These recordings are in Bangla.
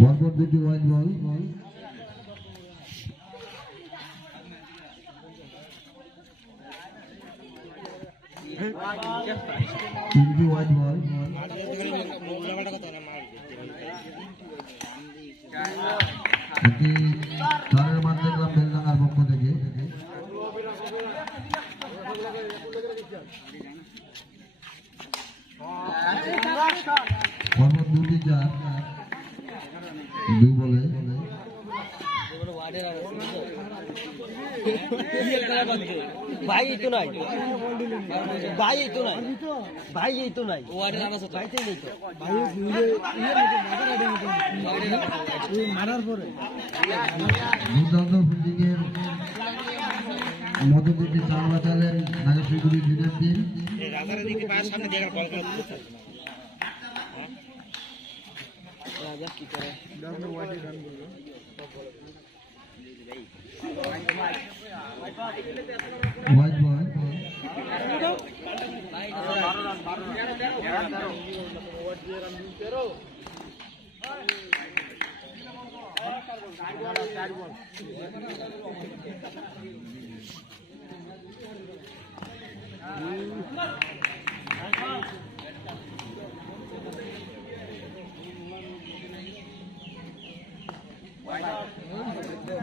পরপর দুটি হোয়াইট বল, তিনটি হোয়াইট বল, একটি চারের মাঠ দেখলাম বেলডাঙ্গার পক্ষ থেকে। পরপর দুটি চার, দু বলে ভাই এই তো নাই, ভাই এই তো নাই, ভাই এই তো নাই, ভাইতেই নেই তো মারার পরে দুর্দান্ত ফিল্ডিং এর মধ্য দিয়ে চার বাঁচালেন Nageshwari junior team. White ball,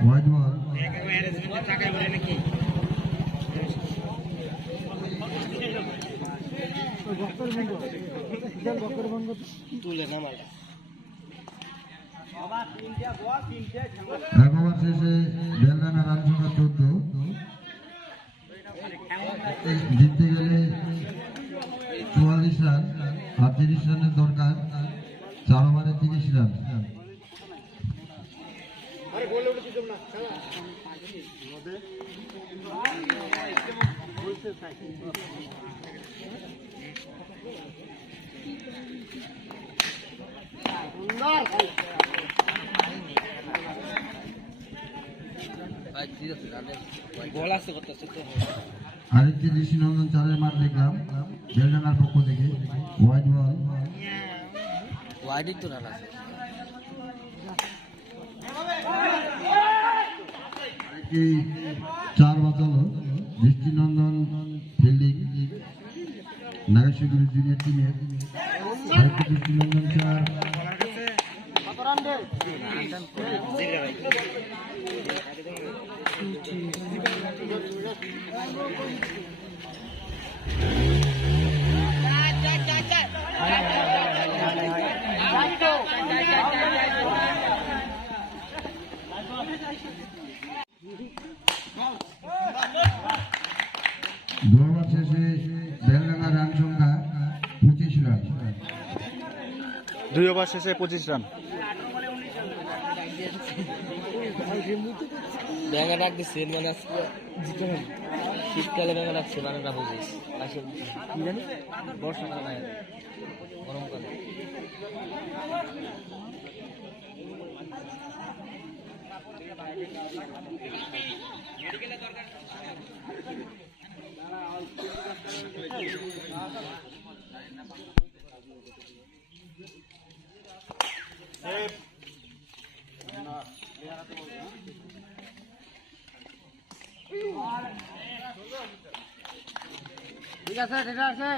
white ball, তুলে না মারা এক ওভার শেষে বেলডাঙ্গা রান সংখ্যা 14। জিততে গেলে 44 রান আর 30 রানের দরকার, 4 ওভারে 30 রান। আরেকটি দৃষ্টিনন্দন চারের মাঠ দেখলাম বেলডাঙ্গার পক্ষ থেকে। হোয়াইট বল, ওয়াইডই তো রান আছে। আরেকটি চার বাঁচালো দৃষ্টিনন্দন ফিল্ডিং নাগেশ্বরী জুনিয়র টিমের। আরেকটি দৃষ্টিনন্দন চার, দু ওভার শেষে বেলডাঙ্গা রান সংখ্যা 25 রান। 2 ওভার শেষে 25 রান। ব্যাঙা ডাক দিচ্ছে মানে আজকে শীতকালে ব্যাঙা ডাকছে, মানে না বুঝিস আসে কি জানি বর্ষাকালে না গরমকালে। ঠিক আছে, ঠিক আছে।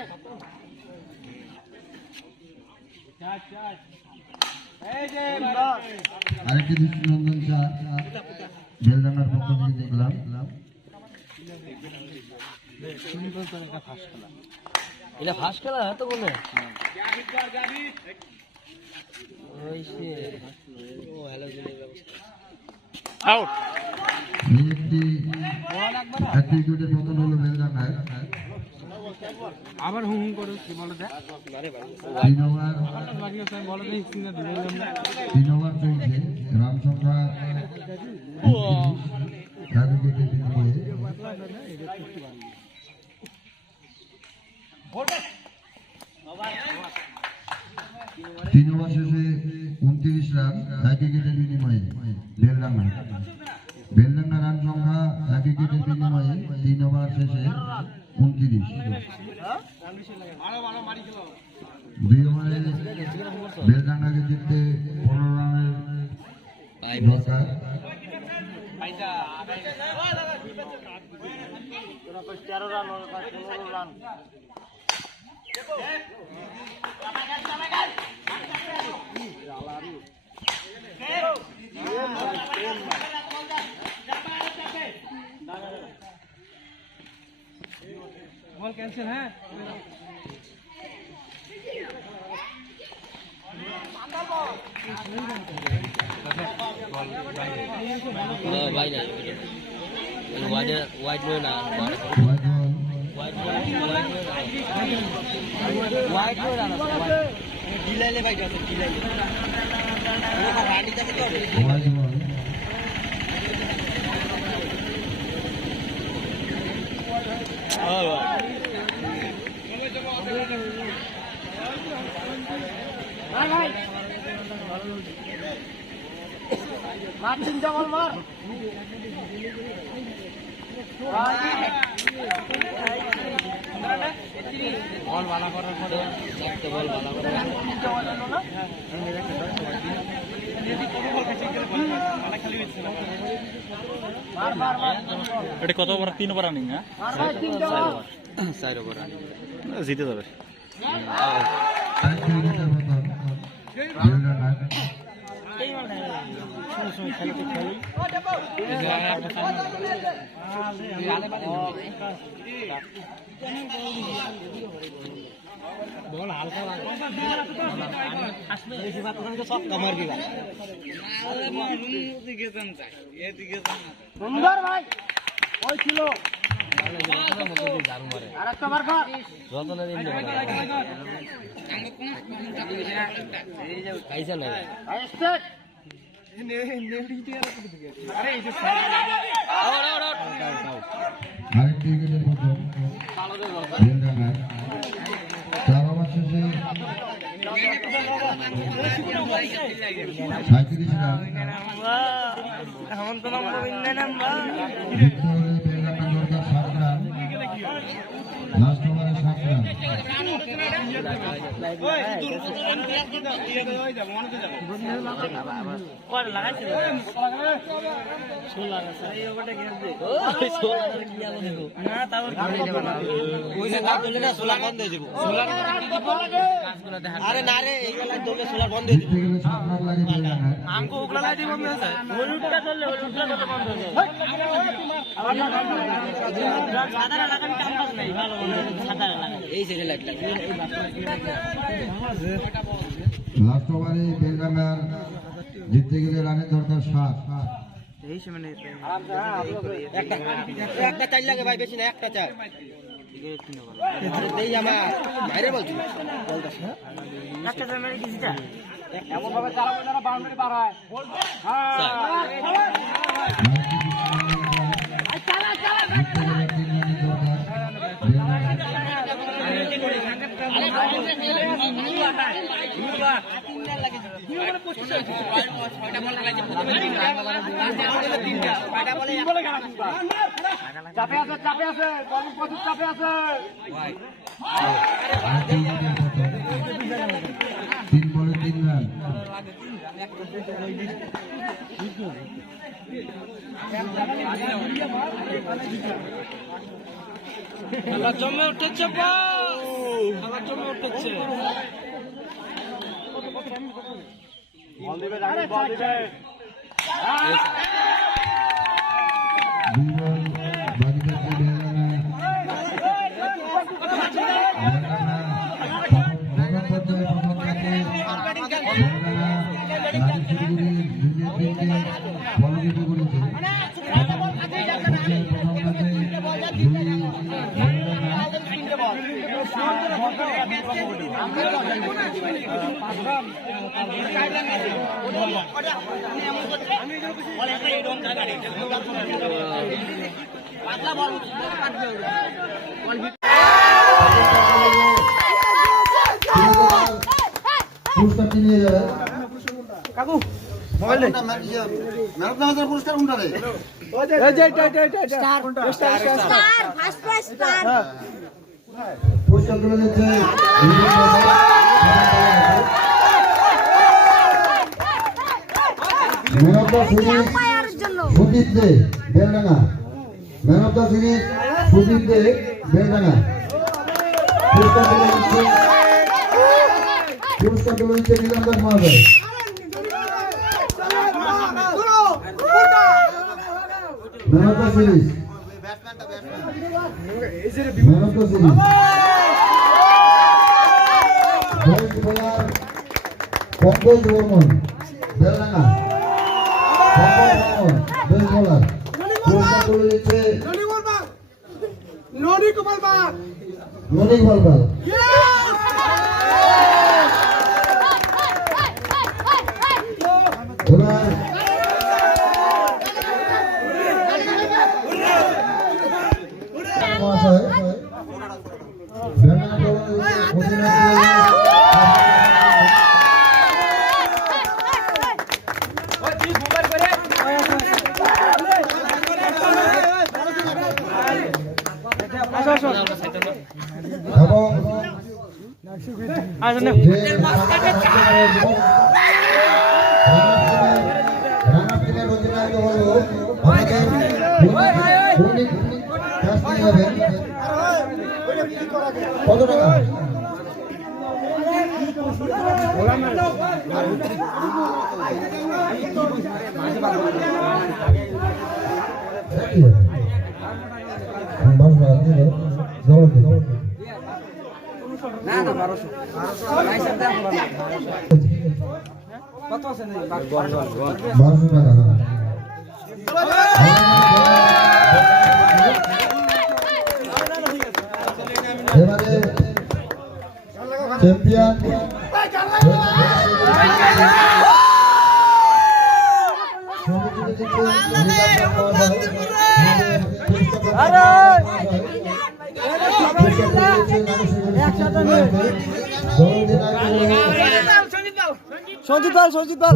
আরেকটি দৃষ্টিনন্দন চার বেলডাঙ্গার পক্ষ থেকে দেখলাম। এটা ফার্স্ট খেলা তো বলে আউট। একটি উইকেটের পতন হলো বেলডাঙ্গায়। আবার হুম হুম করে কি বলে দেখ। 3 ওভার চলছে, রান সংখ্যা 3 ওভার শেষে 29 রান 1 উইকেটের বিনিময়ে বেলডাঙ্গা। বেলডাঙ্গা রান সংখ্যা 1 উইকেটের বিনিময়ে 3 ওভার শেষে 29। 2 ওভারে বেলডাঙ্গাকে জিততে 15 রানের দরকার। বল ক্যান্সেল হ্যাঁ ভাই না ওয়াইড নয় না White ball, ডিলাইলে ভাই আছে ডিলাইলে রানি থাকে তো white ball, মার্টিন জঙ্গল মার বল বালা করার পরে চারটে বল বালা করার এটা কত ওভার 3 ওভার রানিং হ্যাঁ 4 ওভার জিতে যাবে 5 উইকেটের পতন বেলডাঙ্গার। বল হালকা আসবে বেশি বাত করে সব কমার দিবা সুন্দর ভাই ওই ছিল আরেকটা বার কর রতনের দিন কাইছা না স্টার্ট আরেকটি উইকেটের পতন বেলডাঙ্গার। 4 ওভার শেষে 37 রান জিততে হলে বেলডাঙ্গার দরকার 7 রান। লাস্ট ওভারে 7 রান। আরে না রে এইগুলা দলে সোলার বন্ধ হয়ে জিততে গেলে 7 রান লাগে বেলডাঙ্গার। আমকো ওগুলা লাইটি বন্ধ হয়েছে হলুদটা চললে হলুদটা কত বন্ধ হয়েছে সাদা লাগান কাম পাস নাই ভালো সাদা লাগান এই সাইডে লাইট লাগে লাস্ট ওভারে বেলডাঙ্গার জিততে গেলে রানের দরকার 7। এই সামনে একটা চাই লাগে ভাই বেশি না একটা চাই দেই আমার বাইরে বলছি একটা চাই মানে কিটা এমন ভাবে চালাবো না বাউন্ডারি পার হয় জিততে গেলে 3 রানের দরকার চাপে আছে চাপে আছে প্রচুর চাপে আছে 3 বলে 3 রান। খেলা জমে উঠেছে খেলা জমে উঠেছে বল দিবে বল দিবে 2 বল বাকি থাকতে বেলডাঙ্গা পর্যায়ে প্রথম ম্যাচে বেলডাঙ্গা রাজু শিলিগুড়ি নিজের টিমকে পরাজিত করেছে। প্রথম ম্যাচে 2 পুরস্কারটি নিয়ে যাবে কাকু মোবাইল দে পুরস্কার কোনটা রে? স্টার ফার্স্ট প্রাইজ স্টার পুরস্কার তুলে দিচ্ছে man of the series Sudip De Beldanga. Man of the series Sudip De Beldanga. পুরস্কার তুলে দিচ্ছে নীলম দাস মহাশয়। Man of the series man of the series best bowler Pankaj Barman Beldanga. Pankaj Barman best bowler. পুরস্কার তুলে দিচ্ছে ননিক ভালপাল। এবার মহাশয় বেলডাঙ্গা কত টাকা? বারোশো টাকা। এবারে চ্যাম্পিয়ন সঞ্জিত পাল সঞ্জিত পাল